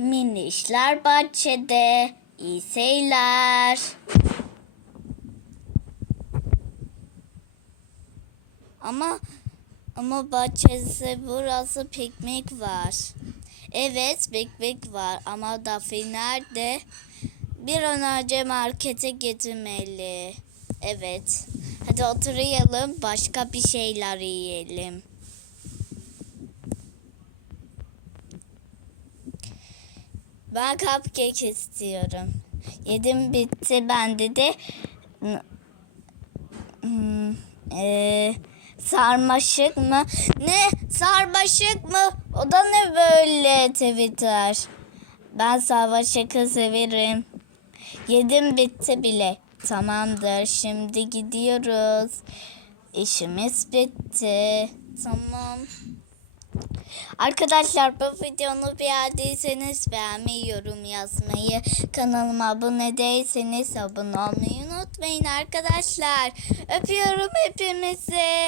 Minişler bahçede. İyi seyirler. Ama ama bahçesi burası piknik var. Evet piknik var ama Dafi nerede? Bir an önce markete gitmeli. Evet. Hadi oturayalım başka bir şeyler yiyelim. Ben cupcake istiyorum. Yedim bitti bende de hmm, eee, sarmaşık mı? Ne? Sarmaşık mı? O da ne böyle Twitter? Ben sarmaşıkı severim. Yedim bitti bile. Tamamdır. Şimdi gidiyoruz. İşimiz bitti. Tamam. Arkadaşlar bu videonu beğendiyseniz beğenmeyi, yorum yazmayı, kanalıma abone değilseniz abone olmayı unutmayın arkadaşlar. Öpüyorum hepinizi.